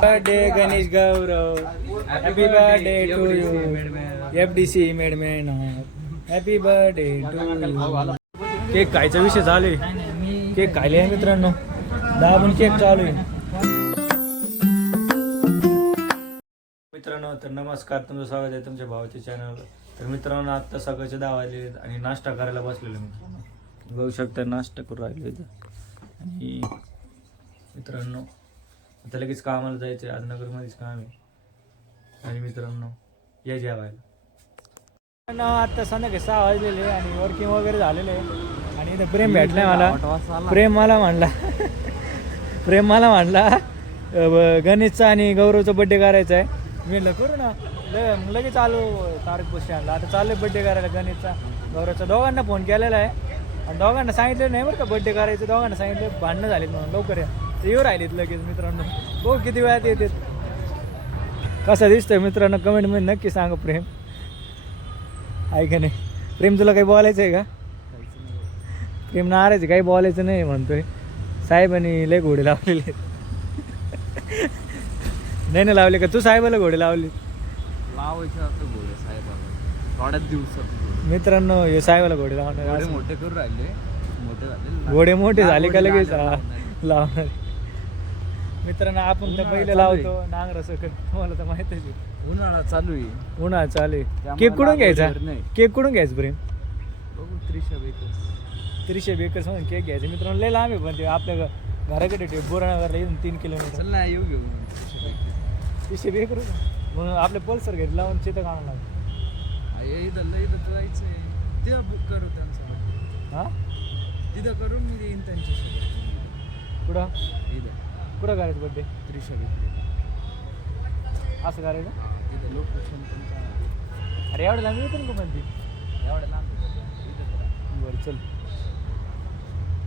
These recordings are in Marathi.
Birthday Ganesh Gaurav, happy birthday to you, FDC मेडमॅन, happy birthday to you. Cake खायचा विषय चालू आहे, केक खायले आहे मित्रांनो, दाबून केक चालू आहे. मित्रांनो तर नमस्कार, तुमचं स्वागत आहे तुमच्या भावाच्या चॅनलवर. तर मित्रांनो आत्ता सकाळचे 10 वाजले आणि नाश्ता करायला बसलेलो मित्रांनो, बघू शकता नाश्ता करू राहिलो इथं. आणि मित्रांनो आता लगेच कामाला जायचं आहे, आज नगरमध्येच काम आहे. आणि मित्रांनो या जेवायला. आता संध्याकाळी 6 वाजलेले आणि वर्किंग वगैरे झालेले आहे. आणि इथं प्रेम भेटलाय मला. प्रेम मला म्हणला गणेशचा आणि गौरवचा बड्डे करायचा आहे. मी म्हणलं करू ना, लगेच आलो तारक पोस्टला. आता चालू आहे बड्डे करायला गणेशचा गौरवचा. दोघांना फोन केलेला आहे आणि दोघांना सांगितलं नाही बरं का बड्डे करायचं. दोघांना सांगितलं भांडणं झालीत म्हणून लवकर या. ते येऊ राहिलेत लगेच मित्रांनो, बघू किती वेळात येतात. कसा दिसतोय मित्रांनो कमेंटमध्ये नक्की सांगा. प्रेम आहे का नाही? प्रेम तुला काही बोलायचं आहे का? प्रेम नारायचं काही बोलायचं नाही म्हणतोय. साहेबांनी लय घोडे लावलेले. नाही लावले का तू? साहेबाला घोडे लावले. लावायचे आता घोडे साहेबाला थोड्याच दिवसात. मित्रांनो हे साहेबाला घोडे लावणार. मोठे करून राहिले, मोठे झाले. घोडे मोठे झाले का लगेच लावणार. मित्रांनो आपण तर पहिले लावतो नांगर सकट, तुम्हाला तर माहितच आहे. उन्हाळा चालू आहे. उन्हाळा चालू आहे. केक कुठून घ्यायचा? केक कुठून घ्यायचं प्रेम? बघू 300 बेकर्स म्हणून केक घ्यायचं मित्रांनो. लय लांब आहे पण ते आपल्या घराकडे ठेव. बोरानगरला येऊन 3 किलोमीटर. चल ना येऊ घेऊ 300 बेकर म्हणून आपले पल्सर घेत लावून चित्र काढून लागलं. इथं जायचं आहे, तिथं बुक करू त्यांचं. हां तिथं करून मी येईन त्यांच्यासोबत. कुठं इथं करायचं बड्डे? 300 बेकरी असं करायचं. तिथं लोकेशन पण चांगलं. अरे एवढं लांब येतं ना पण ती एवढ्या लांब बरं चल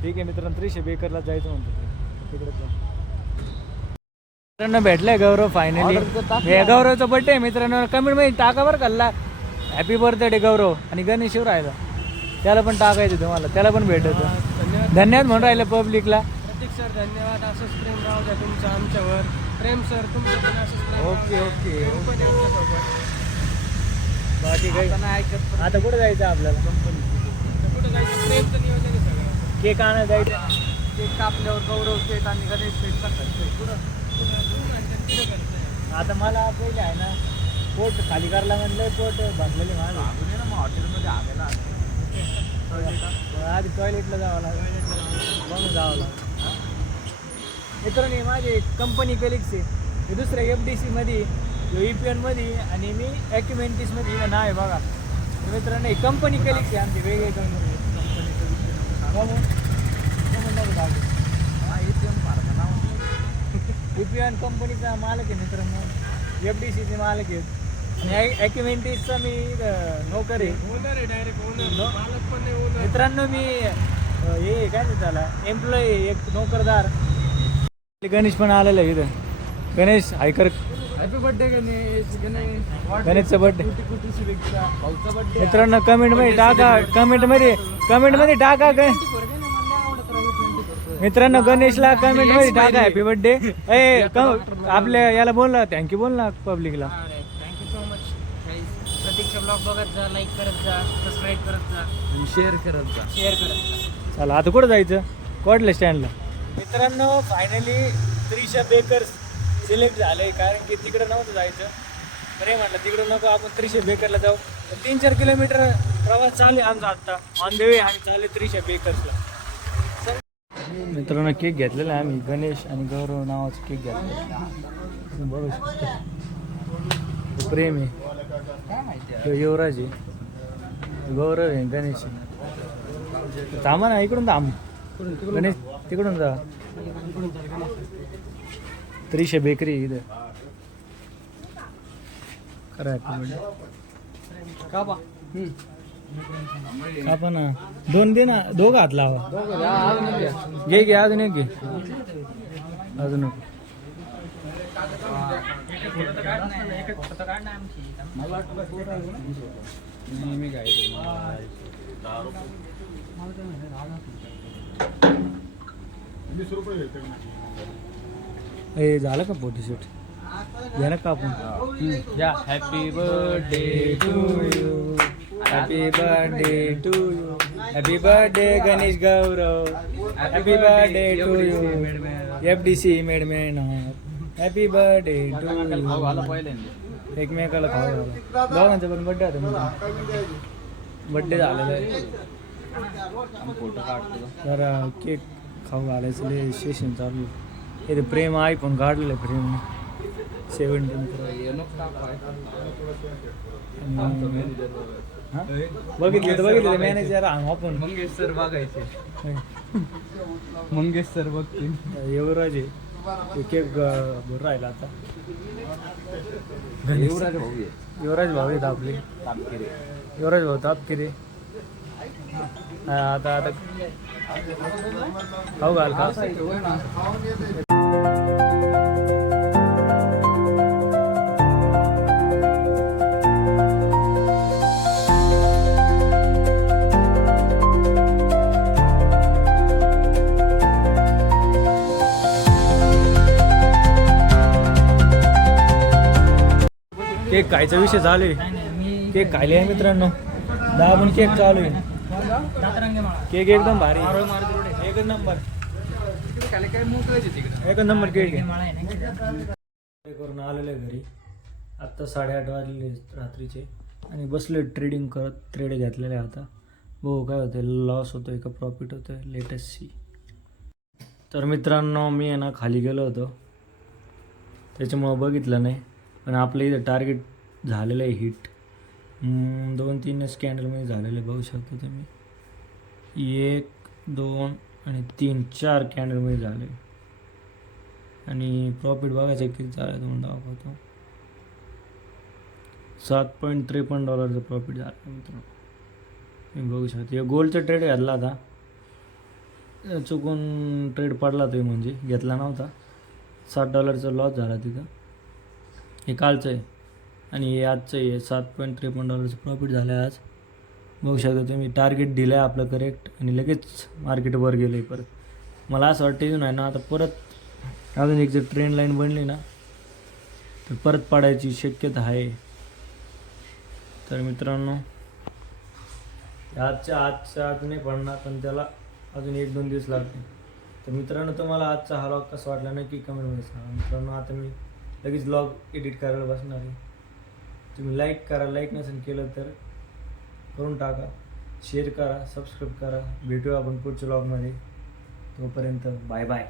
ठीक आहे मित्रांनो. 300 बेकरला जायचं म्हणतो तिकडे जाऊ. मित्रांनो भेटलाय गौरव फायनली. हे गौरवचा बड्डे आहे मित्रांनो. कमेंट मध्ये टाका बरं कल्ला हॅपी बर्थडे गौरव. आणि गणेश शिव राहिला त्याला पण टाकायचं तुम्हाला, त्याला पण भेटायचं. धन्यवाद म्हणून राहिलं पब्लिकला. प्रतीक सर धन्यवाद. असंच प्रेम राहू द्या तुमचं आमच्यावर. प्रेम सर तुमचं पण असंच प्रेम. ओके ओके पण आमच्यासोबत. बाकी काही आता कुठं जायचं आपल्याला? कुठं जायचं? प्रेमचं नियोजन आहे सगळं. केक आणायला जायचं. केक कापल्यावर गौरव सेट आणि गणेश सेट तिथं आता मला पहिले आहे ना पोट खाली करायला म्हणलं, पोट भरलेले माझं. ना मग हॉटेलमध्ये आलेला आधी टॉयलेटला जावं लागलं, मग जावं लागलं. मित्रांनो माझी कंपनी कलिग्स आहे. हे दुसऱ्या FDC मध्ये, EPN मध्ये आणि मी ॲक्युमेंटिस मध्ये नाव आहे बघा. मित्रांनो ही कंपनी कलिग्स आहे आमची. वेगवेगळी कंपनी EPN कंपनीचा मालक आहे मित्रांनो. FDCचे मालक आहेत. आणि ॲक्युमेंटिसचा मी नोकर आहे. ओनर आहे, डायरेक्ट ओनर. मालक पण नाही, ओनर. मित्रांनो मी हे काय नाही त्याला एम्प्लॉई, एक नोकरदार. गणेश पण आलेला आहे इथं. गणेश हायकर हॅपी बर्थडे गणेश. गणेशचा बर्थडे. भाऊचा बर्थडे. मित्रांनो कमेंट मध्ये टाका, कमेंट मध्ये टाका. मित्रांनो गणेशला कमेंट मध्ये टाका हॅपी बर्थडे. आपल्या याला बोल ना, थँक्यू बोल ना पब्लिकला. Thank you so much. प्रतीकचा ब्लॉग बघत जा, लाईक करत जा, सबस्क्राईब करत जा, शेअर करत जा. चला आता कुठं जायचं? कोटल्या स्टँडला. मित्रांनो फायनली 300 बेकर्स सिलेक्ट झाले, कारण की तिकडं नव्हतं जायचं. बरे म्हटलं तिकडं नको, आपण 300 बेकरला जाऊ. 3-4 किलोमीटर प्रवास चालू आहे आमचा आत्ता. ऑन द वे आम्ही चालले 300 बेकर्सला. मित्रांनो केक घेतलेला आहे आम्ही. गणेश आणि गौरव नावाचा केक घेतला. बघू शकतो प्रेम आहे, युवराज आहे, गौरव आहे, गणेश आहे. थांबा ना, इकडून थांब. गणेश तिकडून जा. 300 बेकरी इथं करा. कापा ना, 2 दे ना, 2 हात लावा. घे अजून एक घे, अजून एक. हे झालं का फोटोशूट घ्या ना का आपण या happy birthday to you happy birthday to you happy birthday Ganesh Gaurav happy birthday to you FDC मेडमेन हॅपी बर्थडे टू यू एकमेकाला खाऊ घाला दोघांचा पण बड्डे होता बड्डे झालेला आहे जरा केक खाऊ घालायचं लय सेशन चालू आहे. ते प्रेम आहे पण काढलेलं आहे प्रेम 17 बघितले मॅनेजर आपण मंगेश सर बघायचे मंगेश सर बघतील युवराज आहे केक भरून राहिला आता युवराज भाऊ आहेत आपले युवराज भाऊ तापकिरे आता आता खाऊ घाल का केक खायचा विषय चालू आहे केक खायले आहे मित्रांनो 10 पण केक चालू आहे केक एकदम भारी एक नंबर एक नंबर केक करून आलेलं आहे घरी आत्ता 8:30 वाजले रात्रीचे आणि बसले ट्रेडिंग करत ट्रेड घेतलेले आता बघू काय होतं लॉस होतोय का प्रॉफिट होतोय लेटेस्ट सी. तर मित्रांनो मी आहे ना खाली गेलो होतो त्याच्यामुळं बघितलं नाही पण आपलं इथं टार्गेट झालेलं आहे हिट 2-3 कॅन्डलमध्ये झालेले बघू शकता तुम्ही 1 2 आणि 3-4 कॅन्डलमध्ये झाले आणि प्रॉफिट बघायचं किती झालं तुम्हाला दाखवतो $7.53 प्रॉफिट झालं मित्रांनो तुम्ही बघू शकता. हे गोल्डचा ट्रेड घातला आता चुकून ट्रेड पडला तो म्हणजे घेतला नव्हता $60 लॉस झाला तिथं. हे कालचं आहे आणि हे आजचं आहे $7.53 प्रॉफिट झालं आहे आज बघू शकता तुम्ही. टार्गेट दिलं आहे आपलं करेक्ट आणि लगेच मार्केट वर गेलं आहे परत. मला असं वाटतं येऊन आहे ना आता परत अजून एक जर ट्रेंड लाईन बनली ना तर परत पडायची शक्यता आहे. तर मित्रांनो आजच्या आज नाही पडणार पण त्याला अजून 1-2 दिवस लागते. तर मित्रांनो तुम्हाला आजचा हा व्लॉग कसा वाटला नक्की कमेंटमध्ये सांगा. मित्रांनो आता मी लगेच व्लॉग एडिट करायला बसणार आहे. तुम्ही लाईक करा लाईक नसेल केलं तर करून टाका शेअर करा सबस्क्राईब करा. भेटूया आपण पुढच्या व्लॉगमध्ये तोपर्यंत बाय बाय.